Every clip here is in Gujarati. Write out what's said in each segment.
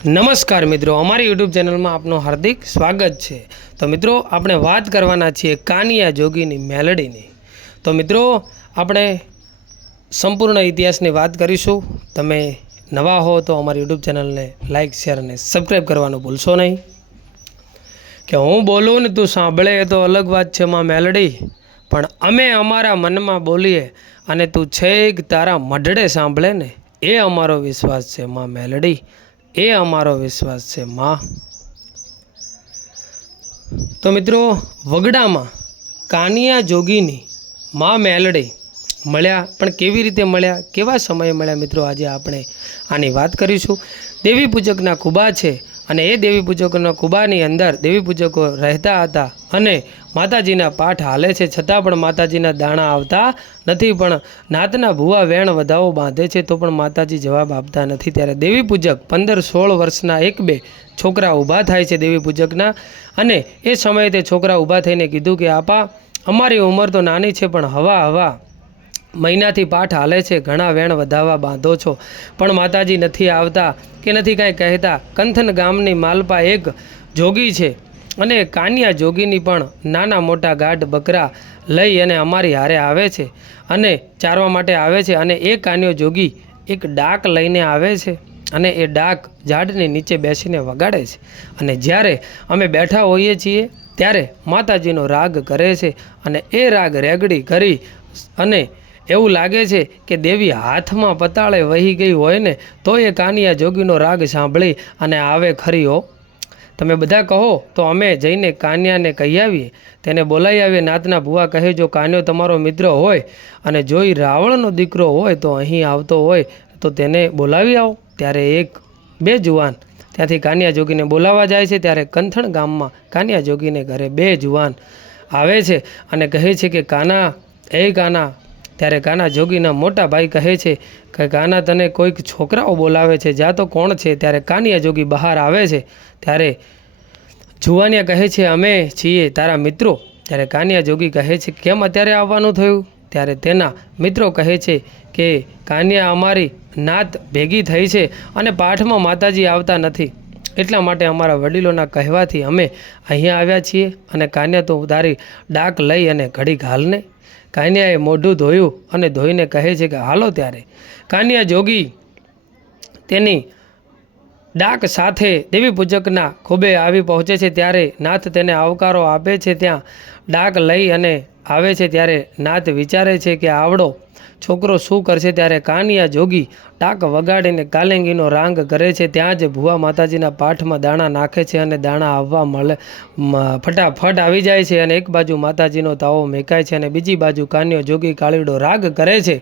નમસ્કાર મિત્રો, અમારી યુટ્યુબ ચેનલમાં આપનું હાર્દિક સ્વાગત છે। તો મિત્રો, આપણે વાત કરવાના છીએ કાનિયા જોગીની મેલડીની। તો મિત્રો, આપણે સંપૂર્ણ ઇતિહાસની વાત કરીશું। તમે નવા હો તો અમારી યુટ્યુબ ચેનલને લાઇક, શેર અને સબસ્ક્રાઈબ કરવાનું ભૂલશો નહીં। કે હું બોલું ને તું સાંભળે એ તો અલગ વાત છે માં મેલડી, પણ અમે અમારા મનમાં બોલીએ અને તું છેક તારા મઢડે સાંભળે ને એ અમારો વિશ્વાસ છે માં મેલડી, એ અમારો વિશ્વાસ છે માં। તો મિત્રો, વગડામાં કાનિયા જોગીની માં મેલડી મળ્યા, પણ કેવી રીતે મળ્યા, કેવા સમયે મળ્યા મિત્રો, આજે આપણે આની વાત કરીશું। દેવી પૂજકના કુબા છે અને એ દેવી પૂજકોના કુબાની અંદર દેવી પૂજકો રહેતા હતા અને માતાજીના પાઠ હાલે છે, છતાં પણ માતાજીના દાણા આવતા નથી। પણ નાતના ભૂવા વેણ વધાવો બાંધે છે તો પણ માતાજી જવાબ આપતા નથી। ત્યારે દેવી પૂજક 15-16 વર્ષના 1-2 છોકરા ઊભા થાય છે દેવી પૂજકના, અને એ સમયે તે છોકરા ઊભા થઈને કીધું કે આપા, અમારી ઉંમર તો નાની છે પણ હવા મહિનાથી પાઠ હાલે છે, ઘણા વેણ વધાવવા બાંધો છો પણ માતાજી નથી આવતા કે નથી કાંઈ કહેતા। કંથન ગામની માલપા એક જોગી છે અને કાનિયા જોગીની પણ નાના મોટા ગાઢ બકરા લઈ અને અમારી હારે આવે છે અને ચારવા માટે આવે છે, અને એ કાનિયો જોગી એક ડાક લઈને આવે છે અને એ ડાક ઝાડની નીચે બેસીને વગાડે છે, અને જ્યારે અમે બેઠા હોઈએ છીએ ત્યારે માતાજીનો રાગ કરે છે, અને એ રાગ રેગડી કરી અને એવું લાગે છે કે દેવી હાથમાં પતાળે વહી ગઈ હોય ને તો એ કાનિયા જોગીનો રાગ સાંભળી અને આવે ખરી હો। તમે બધા કહો તો અમે જઈને કાનિયાને કહી આવીએ, તેને બોલાવી આવીએ। નાતના ભુવા કહે, જો કાનિયો તમારો મિત્ર હોય અને જોઈ રાવણનો દીકરો હોય તો અહીં આવતો હોય તો તેને બોલાવી આવો। ત્યારે 1-2 જુવાન ત્યાંથી કાનિયા જોગીને બોલાવવા જાય છે। ત્યારે કંથણ ગામમાં કાનિયા જોગીને ઘરે 2 જુવાન આવે છે અને કહે છે કે કાના, એ કાના। ત્યારે કાના જોગીના મોટા ભાઈ કહે છે કે કાના, તને કોઈક છોકરાઓ બોલાવે છે, જા તો કોણ છે। ત્યારે કાનિયા જોગી બહાર આવે છે। ત્યારે જુવાનિયા કહે છે, અમે છીએ તારા મિત્રો। ત્યારે કાનિયા જોગી કહે છે, કેમ અત્યારે આવવાનું થયું? ત્યારે તેના મિત્રો કહે છે કે કાનિયા, અમારી નાત ભેગી થઈ છે અને પાઠમાં માતાજી આવતા નથી, એટલા માટે અમારા વડીલોના કહેવાથી અમે અહીંયા આવ્યા છીએ, અને કાનિયા તો તારી ડાક લઈ અને ઘડીક હાલને। કાનિયાએ મોઢું ધોયું અને ધોઈને કહે છે કે હાલો। ત્યારે કાનિયા જોગી તેની ડાક સાથે દેવી પૂજકના ખૂબે આવી પહોંચે છે। ત્યારે નાથ તેને આવકારો આપે છે, ત્યાં ડાક લઈ અને આવે છે। ત્યારે નાથ વિચારે છે કે આવડો છોકરો શું કરશે? ત્યારે કાનિયા જોગી ડાક વગાડીને કાલેંગીનો રાંગ કરે છે। ત્યાં જ ભુવા માતાજીના પાઠમાં દાણા નાખે છે અને દાણા આવવા મળે, ફટાફટ આવી જાય છે, અને એક બાજુ માતાજીનો તાવો મેકાય છે અને બીજી બાજુ કાનિયો જોગી કાળીડો રાગ કરે છે।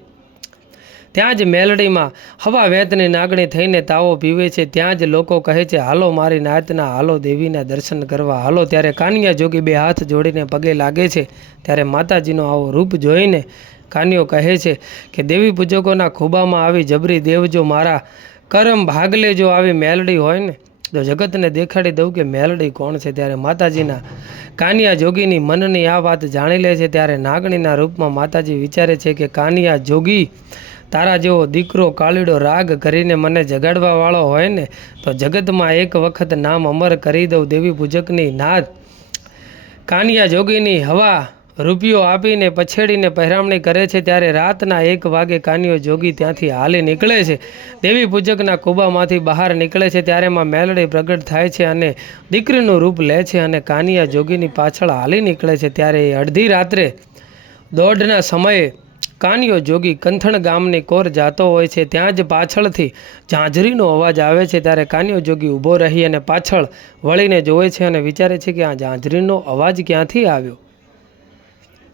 ત્યાં જ મેલડીમાં હવા વેતની નાગણી થઈને તાવો પીવે છે। ત્યાં જ લોકો કહે છે, હાલો મારી નાતના, હાલો દેવીના દર્શન કરવા હાલો। ત્યારે કાનિયા જોગી 2 હાથ જોડીને પગે લાગે છે। ત્યારે માતાજીનો આવો રૂપ જોઈને કાનિયો કહે છે કે દેવી પૂજકોના ખૂબામાં આવી જબરી દેવ જો મારા કરમ ભાગલે જો આવી મેલડી હોય ને તો જગતને દેખાડી દઉં કે મેલડી કોણ છે। ત્યારે માતાજીના કાનિયા જોગીની મનની આ વાત જાણી લે છે। ત્યારે નાગણીના રૂપમાં માતાજી વિચારે છે કે કાનિયા જોગી, તારા જેવો દીકરો કાળીડો રાગ કરીને મને જગાડવા વાળો હોય ને તો જગતમાં એક વખત નામ અમર કરી દઉં। દેવી પૂજકની નાત કાનિયા જોગીની હવા રૂપિયો આપીને પછેડીને પહેરામણી કરે છે। ત્યારે રાતના 1 વાગે કાનિયો જોગી ત્યાંથી હાલી નીકળે છે, દેવી પૂજકના કુબામાંથી બહાર નીકળે છે। ત્યારે માં મેલડી પ્રગટ થાય છે અને દીકરીનું રૂપ લે છે અને કાનિયા જોગીની પાછળ હાલી નીકળે છે। ત્યારે અડધી રાત્રે 1:30ના સમયે કાનિયો જોગી કંથણ ગામની કોર જાતો હોય છે। ત્યાં જ પાછળથી ઝાંઝરીનો અવાજ આવે છે। ત્યારે કાનિયો જોગી ઊભો રહી અને પાછળ વળીને જોવે છે અને વિચારે છે કે આ ઝાંઝરીનો અવાજ ક્યાંથી આવ્યો।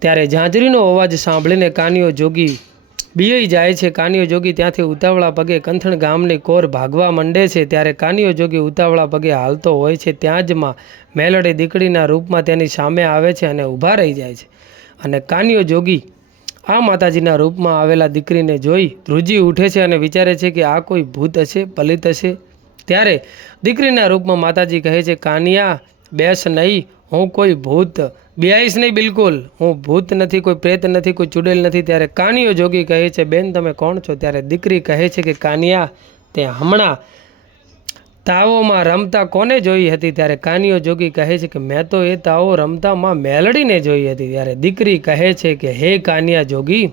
ત્યારે ઝાંઝરીનો અવાજ સાંભળીને કાનિયો જોગી બિયાઈ જાય છે। કાનિયો જોગી ત્યાંથી ઉતાવળા પગે કંથણ ગામની કોર ભાગવા માંડે છે। ત્યારે કાનિયો જોગી ઉતાવળા પગે હાલતો હોય છે, ત્યાં જ માં મેલડી દીકરીના રૂપમાં તેની સામે આવે છે અને ઊભા રહી જાય છે, અને કાનિયો જોગી આ માતાજીના રૂપમાં આવેલા દીકરીને જોઈ ધ્રુજી ઉઠે છે અને વિચારે છે કે આ કોઈ ભૂત હશે, પલિત હશે। ત્યારે દીકરીના રૂપમાં માતાજી કહે છે, કાનિયા બેસ નહીં, હું કોઈ ભૂત બેહાઈશ નહીં, બિલકુલ હું ભૂત નથી, કોઈ પ્રેત નથી, કોઈ ચુડેલ નથી। ત્યારે કાનિયો જોગી કહે છે, બેન તમે કોણ છો? ત્યારે દીકરી કહે છે કે કાનિયા, તે હમણાં તાવોમાં રમતા કોને જોઈ હતી? ત્યારે કાનિયો જોગી કહે છે કે મેં તો એ તાવો રમતા માં મેલડીને જોઈ હતી. ત્યારે દીકરી કહે છે કે હે કાનિયા જોગી,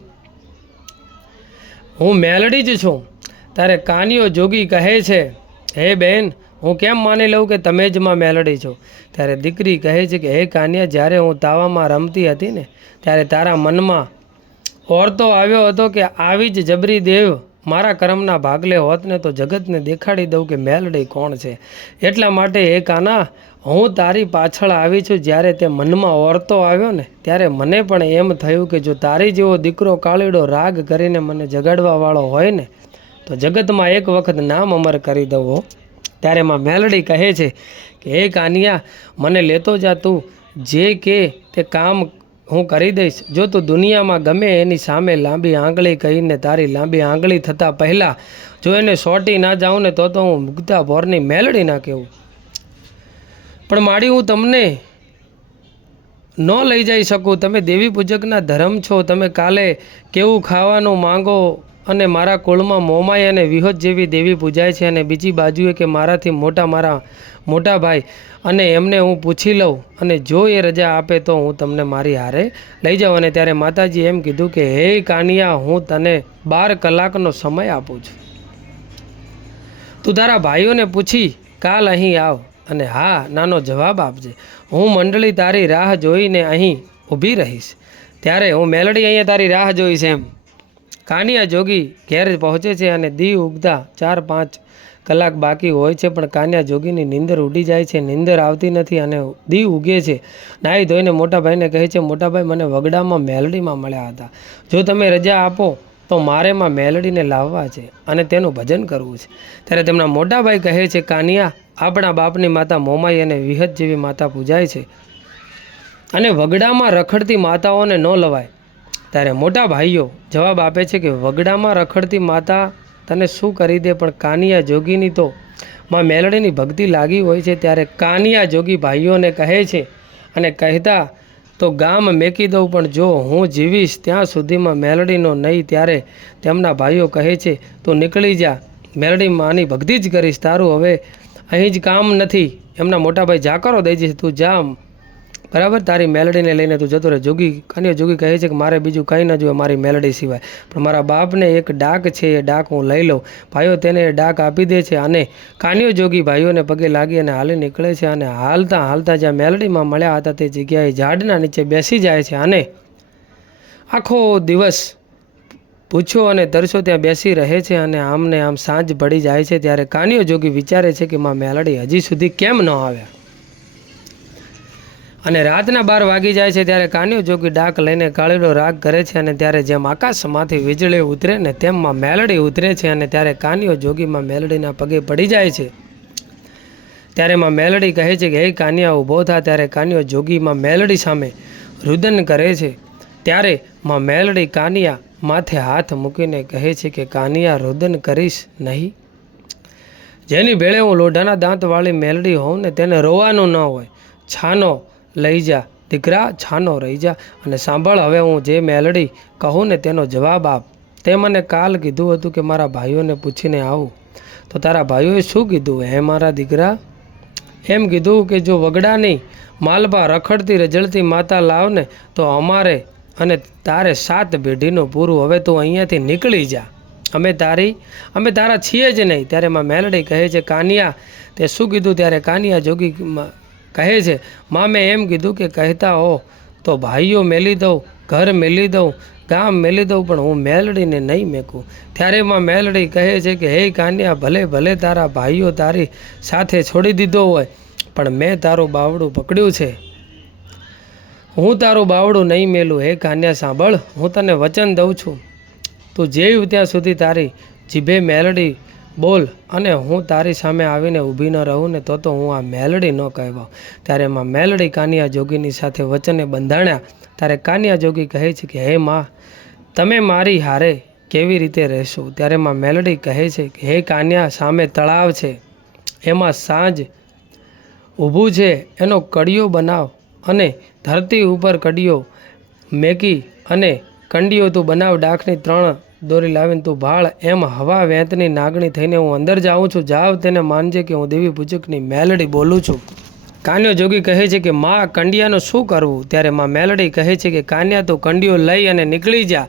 હું મેલડી જ છું. ત્યારે કાનિયો જોગી કહે છે હે બેન, હું કેમ માની લઉં કે તમે જ માં મેલડી છો? ત્યારે દીકરી કહે છે કે હે કાનિયા, જ્યારે હું તાવામાં રમતી હતી ને ત્યારે તારા મનમાં ઓરતો આવ્યો હતો કે આવી જ જબરી દેવ મારા કર્મના ભાગલે હોત ને તો જગતને દેખાડી દઉં કે મેલડી કોણ છે. એટલા માટે હે કાના, હું તારી પાછળ આવી છું. જ્યારે તે મનમાં ઓરતો આવ્યો ને ત્યારે મને પણ એમ થયું કે જો તારી જેવો દીકરો કાળીડો રાગ કરીને મને જગાડવાવાળો હોય ને તો જગતમાં એક વખત નામ અમર કરી દઉં. ત્યારે માં મેલડી કહે છે કે હે કાનિયા, મને લેતો જા, તું જે કે તે કામ હું કરી દઈશ. જો તું દુનિયામાં ગમે એની સામે લાંબી આંગળી કહીને તારી લાંબી આંગળી થતાં પહેલાં જો એને સોટી ના જાઉં ને તો હું મુગ્ધા ભોરની મેલડી ના કહેવું. પણ માડી, હું તમને ન લઈ જઈ શકું. તમે દેવી પૂજકના ધર્મ છો. તમે કાલે કેવું ખાવાનું માંગો અને મારા કુળમાં મોમાઈ અને વિહોત જેવી દેવી પૂજાય છે. અને બીજી બાજુએ કે મારાથી મારા મોટા ભાઈ અને એમને હું પૂછી લઉં અને જો એ રજા આપે તો હું તમને મારી હારે લઈ જાઉં. અને ત્યારે માતાજી એમ કીધું કે હે કાનિયા, હું તને 12 કલાકનો સમય આપું છું. તું તારા ભાઈઓને પૂછી કાલ અહીં આવ અને હા નાનો જવાબ આપજે. હું મંડળી તારી રાહ જોઈને અહીં ઊભી રહીશ. ત્યારે હું મેલડી અહીંયા તારી રાહ જોઈશ. એમ કાનિયા જોગી ઘેર પહોંચે છે અને દી ઉગતા 4-5 કલાક બાકી હોય છે, પણ કાનિયા જોગીની નીંદર ઉડી જાય છે. નીંદર આવતી નથી અને દી ઉગે છે. નાહી ધોઈને મોટા ભાઈને કહે છે, મોટા ભાઈ, મને વગડામાં મેલડીમાં મળ્યા હતા. જો તમે રજા આપો તો મારે માં મેલડીને લાવવા છે અને તેનું ભજન કરવું છે. ત્યારે તેમના મોટા ભાઈ કહે છે, કાનિયા, આપણા બાપની માતા મોમાઈ અને વિહત જેવી માતા પૂજાય છે અને વગડામાં રખડતી માતાઓને ન લવાય. ત્યારે મોટા ભાઈઓ જવાબ આપે છે કે વગડામાં રખડતી માતા તને શું કરી દે, પણ કાનિયા જોગીની તો માં મેલડીની ભક્તિ લાગી હોય છે. ત્યારે કાનિયા જોગી ભાઈઓને કહે છે અને કહેતા તો ગામ મેકી દઉં, પણ જો હું જીવીશ ત્યાં સુધીમાં મેલડીનો નહીં. ત્યારે તેમના ભાઈઓ કહે છે, તું નીકળી જા, મેલડી માની ભક્તિ જ કરીશ, તારું હવે અહીં જ કામ નથી. એમના મોટા ભાઈ જાકરો દઈ જશે, તું જા, બરાબર, તારી મેલડીને લઈને તું જતો રહે. કાનિયો જોગી કહે છે કે મારે બીજું કંઈ ન જોઈએ મારી મેલડી સિવાય, પણ મારા બાપને એક ડાક છે, એ ડાક હું લઈ લઉં. ભાઈઓ તેને એ ડાક આપી દે છે અને કાનિયો જોગી ભાઈઓને પગે લાગી અને હાલી નીકળે છે. અને હાલતા હાલતા જ્યાં મેલડીમાં મળ્યા હતા તે જગ્યાએ ઝાડના નીચે બેસી જાય છે અને આખો દિવસ પૂછો અને તરસો ત્યાં બેસી રહે છે. અને આમને આમ સાંજ પડી જાય છે. ત્યારે કાનિયો જોગી વિચારે છે કે માં મેલડી હજી સુધી કેમ ન આવ્યા. અને રાતના 12 વાગી જાય છે. ત્યારે કાનિયો જોગી ડાક લઈને કાળીડો રાગ કરે છે અને ત્યારે જેમ આકાશમાંથી વીજળી ઉતરે ને તેમ માં મેલડી ઉતરે છે. અને ત્યારે કાનિયો જોગીમાં મેલડીના પગે પડી જાય છે. ત્યારે માં મેલડી કહે છે કે હે કાનિયા, ઊભો થા. ત્યારે કાનિયો જોગીમાં મેલડી સામે રુદન કરે છે. ત્યારે માં મેલડી કાનિયા માથે હાથ મૂકીને કહે છે કે કાનિયા, રુદન કરીશ નહીં. જેની ભેળે હું લોઢાના દાંતવાળી મેલડી હોઉં ને તેને રોવાનું ન હોય. છાનો લઈ જા દીકરા, છાનો રહી જા. અને સાંભળ, હવે હું જે મેલડી કહું ને તેનો જવાબ આપ. તે મને કાલ કીધું હતું કે મારા ભાઈઓને પૂછીને આવું, તો તારા ભાઈઓએ શું કીધું? હે મારા દીકરા, એમ કીધું કે જો વગડાની માલપા રખડતી રજળતી માતા લાવ ને તો અમારે અને તારે 7 પેઢીનું પૂરું. હવે તું અહીંયાથી નીકળી જા, અમે તારા છીએ જ નહીં. ત્યારે માં મેલડી કહે છે, કાનિયા તે શું કીધું? ત્યારે કાનિયા જોગી કહે છે, માં મેં એમ કીધું કે કહેતા હો તો ભાઈઓ મેલી દઉં, ઘર મેલી દઉં, ગામ મેલી દઉં, પણ હું મેલડીને નહીં મેકું. ત્યારે માં મેલડી કહે છે કે હે કાનિયા, ભલે ભલે તારા ભાઈઓ તારી સાથે છોડી દીધો હોય, પણ મેં તારું બાવડું પકડ્યું છે, હું તારું બાવડું નહીં મેલું. હે કાનિયા સાંભળ, હું તને વચન દઉં છું, તું જેવ ત્યાં સુધી તારી જીભે મેલડી બોલ અને હું તારી સામે આવીને ઊભી ન રહું ને તો હું આ મેલડી ન કહેવાઉં. ત્યારે માં મેલડી કાનિયા જોગીની સાથે વચને બંધાણ્યા. ત્યારે કાનિયા જોગી કહે છે કે હે માં, તમે મારી હારે કેવી રીતે રહેશો? ત્યારે માં મેલડી કહે છે કે હે કાનિયા, સામે તળાવ છે, એમાં સાંજ ઊભું છે, એનો કડિયો બનાવ અને ધરતી ઉપર કડિયો મેકી અને કંડીઓ તું બનાવ. ડાકની 3 દોરી લાવીને તું ભાળ. એમ હવા વેંતની નાગણી થઈને હું અંદર જાઉં છું. જાવ તેને માનજે કે હું દેવી પૂજકની મેલડી બોલું છું. કાન્યો જોગી કહે છે કે માં કંડિયાનું શું કરવું? ત્યારે માં મેલડી કહે છે કે કાન્યા તું કંડિયો લઈ અને નીકળી જા.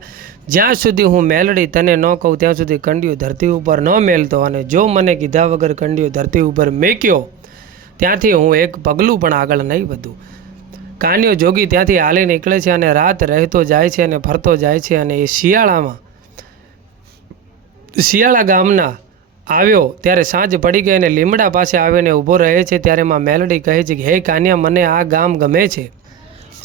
જ્યાં સુધી હું મેલડી તને ન કહું ત્યાં સુધી કંડિયો ધરતી ઉપર ન મેલતો, અને જો મને કીધા વગર કંડિયો ધરતી ઉપર મેક્યો ત્યાંથી હું એક પગલું પણ આગળ નહીં વધું. કાન્યો જોગી ત્યાંથી હાલી નીકળે છે અને રાત રહેતો જાય છે અને ફરતો જાય છે. અને એ શિયાળા ગામના આવ્યો ત્યારે સાંજ પડી ગઈ અને લીમડા પાસે આવીને ઊભો રહે છે. ત્યારે માં મેલડી કહે છે કે હે કાન્યા, મને આ ગામ ગમે છે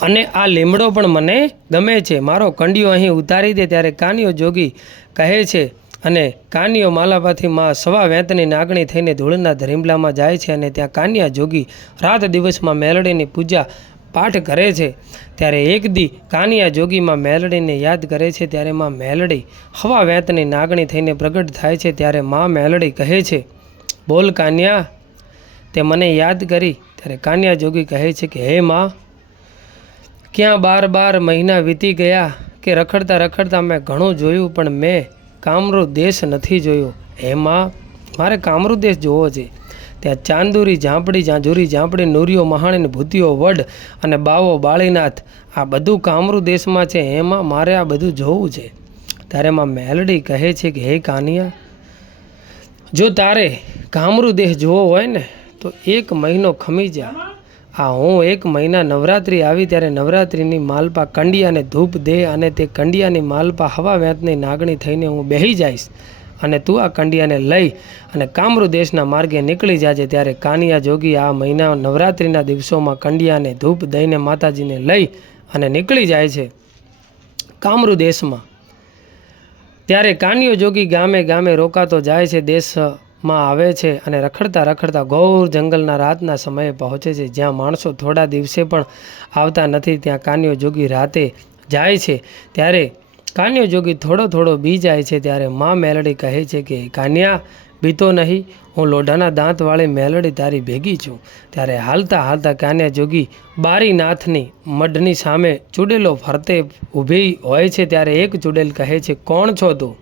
અને આ લીમડો પણ મને ગમે છે. મારો કંડિયો અહીં ઉતારી દે. ત્યારે કાન્યો જોગી કહે છે અને કાન્યો માલાપાથી માં સવા વેંતની નાગણી થઈને ધૂળના ધરીમલામાં જાય છે. અને ત્યાં કાન્યા જોગી રાત દિવસમાં મેલડીની પૂજા પાઠ કરે છે. ત્યારે એક દી કાનિયા જોગીમાં મેલડીને યાદ કરે છે. ત્યારે માં મેલડી હવા વેંતની નાગણી થઈને પ્રગટ થાય છે. ત્યારે માં મેલડી કહે છે, બોલ કાન્યા, તે મને યાદ કરી? ત્યારે કાન્યા જોગી કહે છે કે હે માં, ક્યાં 12 મહિના વીતી ગયા કે રખડતા રખડતા મેં ઘણું જોયું, પણ મેં કામરૂ દેશ નથી જોયો. હે માં, મારે કામરૂ દેશ જોવો છે. ત્યાં ચાંદુરી ઝાંપડી, ઝાંઝુરી ઝાંપડી, નુરિયો મહાણી, ભૂતિયો વડ અને બાવો બાળીનાથ, આ બધું કામરૂ દેશમાં છે. એમાં મારે આ બધું જોવું છે. ત્યારે માં મેલડી કહે છે કે હે કાનિયા, જો તારે કામરૂ દેશ જોવો હોય ને તો 1 મહિનો ખમી જા. હું 1 મહિના નવરાત્રિ આવી ત્યારે નવરાત્રિની માલપા કંડિયાને ધૂપ દે, અને તે કંડિયાની માલપા હવા વેંતની નાગણી થઈને હું બેહી જઈશ, અને તું આ કંડિયાને લઈ અને કામરૂ દેશના માર્ગે નીકળી જાજે. ત્યારે કાનિયા જોગી આ મહિના નવરાત્રિના દિવસોમાં કંડિયાને ધૂપ દઈને માતાજીને લઈ અને નીકળી જાય છે કામરૂ દેશમાં. ત્યારે કાનિયો જોગી ગામે ગામે રોકાતો જાય છે, દેશમાં આવે છે અને રખડતા રખડતા ઘોર જંગલના રાતના સમયે પહોંચે છે, જ્યાં માણસો થોડા દિવસે પણ આવતા નથી. ત્યાં કાનિયો જોગી રાતે જાય છે. ત્યારે કાન્યો જોગી થોડો બી જાય છે. ત્યારે માં મેલડી કહે છે કે કાન્યા, બીતો નહીં, હું લોઢાના દાંતવાળી મેલડી તારી ભેગી છું. ત્યારે હાલતા હાલતા કાન્યા જોગી બારીનાથની મઢની સામે ચૂડેલો ફરતે ઊભી હોય છે. ત્યારે એક ચૂડેલ કહે છે, કોણ છો તું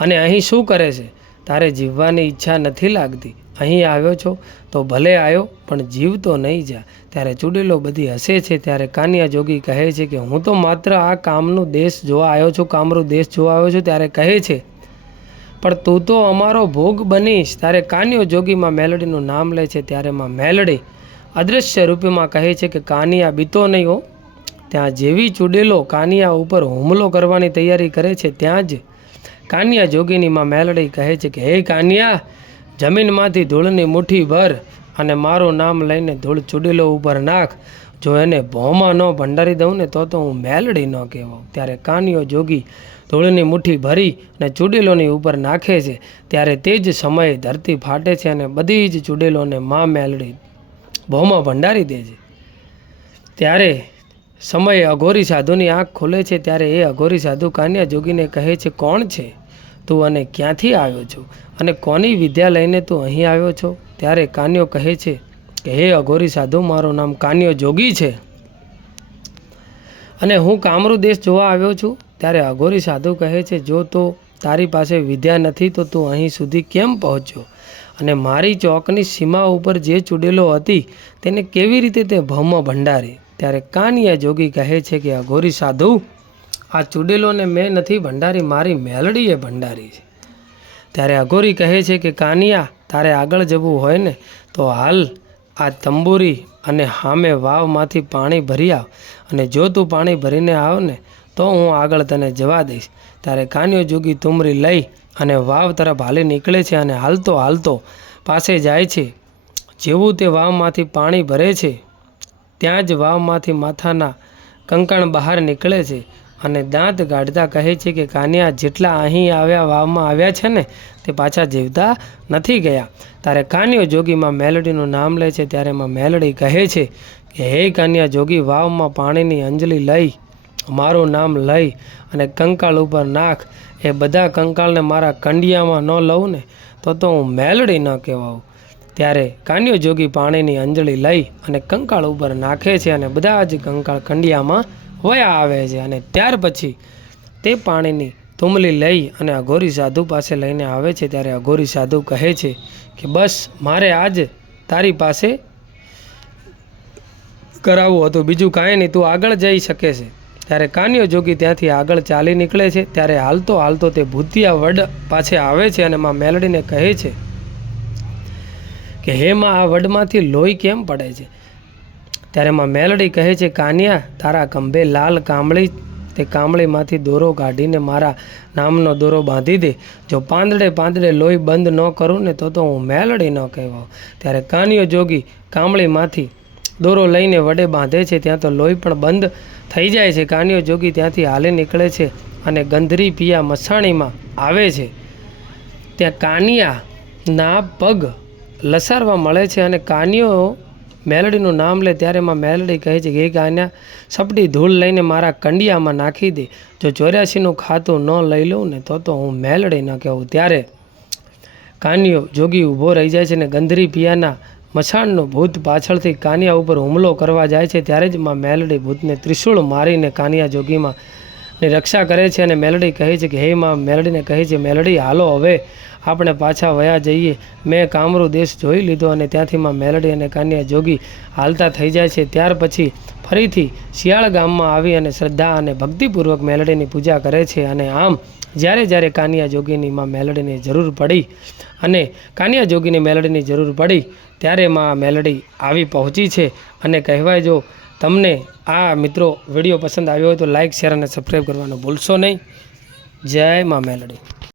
અને અહીં શું કરે છે? તારે જીવવાની ઈચ્છા નથી લાગતી? અહીં આવ્યો છો તો ભલે આવ્યો, પણ જીવતો નહીં જા. ત્યારે ચૂડેલો બધી હસે છે. ત્યારે કાનિયા જોગી કહે છે કે હું તો માત્ર આ કામનું દેશ જોવા આવ્યો છું, કામરૂ દેશ જોવા આવ્યો છું. ત્યારે કહે છે, પણ તું તો અમારો ભોગ બનીશ. ત્યારે કાનિયો જોગીમાં મેલડીનું નામ લે છે. ત્યારે માં મેલડી અદૃશ્ય રૂપમાં કહે છે કે કાનિયા, બીતો નહીં હો. ત્યાં જેવી ચૂડેલો કાનિયા ઉપર હુમલો કરવાની તૈયારી કરે છે, ત્યાં જ કાનિયા જોગીની માં મેલડી કહે છે કે હે કાનિયા, જમીનમાંથી ધૂળની મુઠ્ઠી ભર અને મારું નામ લઈને ધૂળ ચૂડેલો ઉપર નાખ. જો એને ભોમાં ન ભંડારી દઉં ને તો હું મેલડી ન કહેવાઉં. ત્યારે કાનિયો જોગી ધૂળની મુઠ્ઠી ભરી અને ચૂડેલોની ઉપર નાખે છે. ત્યારે તે જ સમયે ધરતી ફાટે છે અને બધી જ ચૂડેલોને માં મેલડી ભોમાં ભંડારી દે છે. ત્યારે સમયે અઘોરી સાધુની આંખ ખુલે છે. ત્યારે એ અઘોરી સાધુ કાનિયા જોગીને કહે છે, કોણ છે તું અને ક્યાંથી આવ્યો છો અને કોની વિદ્યા લઈને તું અહીં આવ્યો છો? ત્યારે કાનિયો કહે છે કે હે અઘોરી સાધુ, મારું નામ કાનિયો જોગી છે અને હું કામરૂ દેશ જોવા આવ્યો છું. ત્યારે અઘોરી સાધુ કહે છે, જો તો તારી પાસે વિદ્યા નથી તો તું અહીં સુધી કેમ પહોંચ્યો? અને મારી ચોકની સીમા ઉપર જે ચૂડેલો હતી તેને કેવી રીતે તે ભવમાં ભંડારી? ત્યારે કાનિયા જોગી કહે છે કે અઘોરી સાધુ, આ ચૂડેલોને મેં નથી ભંડારી, મારી મેલડીએ ભંડારી છે. ત્યારે અઘોરી કહે છે કે કાનિયા, તારે આગળ જવું હોય ને તો હાલ આ તંબુરી અને હામે વાવમાંથી પાણી ભરી આવ, અને જો તું પાણી ભરીને આવ ને તો હું આગળ તને જવા દઈશ. ત્યારે કાનિયો જોગી તુમરી લઈ અને વાવ તરફ હાલી નીકળે છે અને હાલતો હાલતો પાસે જાય છે. જેવું તે વાવમાંથી પાણી ભરે છે ત્યાં જ વાવમાંથી માથાના કંકણ બહાર નીકળે છે અને દાંત કાઢતા કહે છે કે કાનિયા, જેટલા અહીં વાવમાં આવ્યા છે ને તે પાછા જીવતા નથી ગયા. ત્યારે કાનિયો જોગીમાં મેલડીનું નામ લે છે. ત્યારે માં મેલડી કહે છે કે હે કાનિયા જોગી, વાવમાં પાણીની અંજલી લઈ મારું નામ લઈ અને કંકાળ ઉપર નાખ. એ બધા કંકાળને મારા કંડિયામાં ન લઉં ને તો હું મેલડી ન કહેવાઉં. ત્યારે કાનિયો જોગી પાણીની અંજળી લઈ અને કંકાળ ઉપર નાખે છે અને બધા જ કંકાળ કંડિયામાં વયા આવે છે. અને ત્યાર પછી તે પાણીની તુમલી લઈ અને અઘોરી સાધુ પાસે લઈને આવે છે ત્યારે અઘોરી સાધુ કહે છે કે બસ મારે આજ તારી પાસે કરાવવું હતું, બીજું કાંઈ નહીં, તું આગળ જઈ શકે છે. ત્યારે કાનિયો જોગી ત્યાંથી આગળ ચાલી નીકળે છે. ત્યારે હાલતો હાલતો તે ભૂતિયા વડ પાસે આવે છે અને માં મેલડીને કહે છે કે હે માં, આ વડમાંથી લોહી કેમ પડે છે? ત્યારે માં મેલડી કહે છે, કાનિયા, તારા ખંભે લાલ કામળી, તે કામળીમાંથી દોરો કાઢીને મારા નામનો દોરો બાંધી દે. જો પાંદડે પાંદડે લોહી બંધ ન કરું ને તો હું મેલડી ન કહેવાઉં. ત્યારે કાનિયો જોગી કામળીમાંથી દોરો લઈને વડે બાંધે છે. ત્યાં તો લોહી પણ બંધ થઈ જાય છે. કાનિયો જોગી ત્યાંથી હાલી નીકળે છે અને ગંધરી પિયા મસાણીમાં આવે છે. ત્યાં કાનિયાના પગ લસારવા મળે છે અને કાનિયો મેલડીનું નામ લે ત્યારે માં મેલડી કહે છે કે હે કાનિયા, સપટી ધૂળ લઈને મારા કંડિયામાં નાખી દે. જો 84નું ખાતું ન લઈ લઉં ને તો હું મેલડી ન કહેવું. ત્યારે કાનિયો જોગી ઊભો રહી જાય છે અને ગંધરી પિયાના મસાણનું ભૂત પાછળથી કાનિયા ઉપર હુમલો કરવા જાય છે. ત્યારે જ માં મેલડી ભૂતને ત્રિશૂળ મારીને કાનિયા જોગીમાં ની રક્ષા કરે છે અને મેલડી કહે છે કે હે માં મેલડીને કહે છે, મેલડી હાલો હવે આપણે પાછા વયા જઈએ, મેં કામરૂ દેશ જોઈ લીધો. અને ત્યાંથી માં મેલડી અને કાનિયા જોગી હાલતા થઈ જાય છે. ત્યાર પછી ફરીથી શિયાળ ગામમાં આવી અને શ્રદ્ધા અને ભક્તિપૂર્વક મેલડીની પૂજા કરે છે. અને આમ જ્યારે કાનિયા જોગીની માં મેલડીની જરૂર પડી અને કાનિયા જોગીની મેલડીની જરૂર પડી ત્યારે માં મેલડી આવી પહોંચી છે. અને કહેવાય, જો તમને આ મિત્રો વિડીયો પસંદ આવ્યો હોય તો લાઇક, શેર અને સબસ્ક્રાઈબ કરવાનું ભૂલશો નહીં. જય માં મેલડી.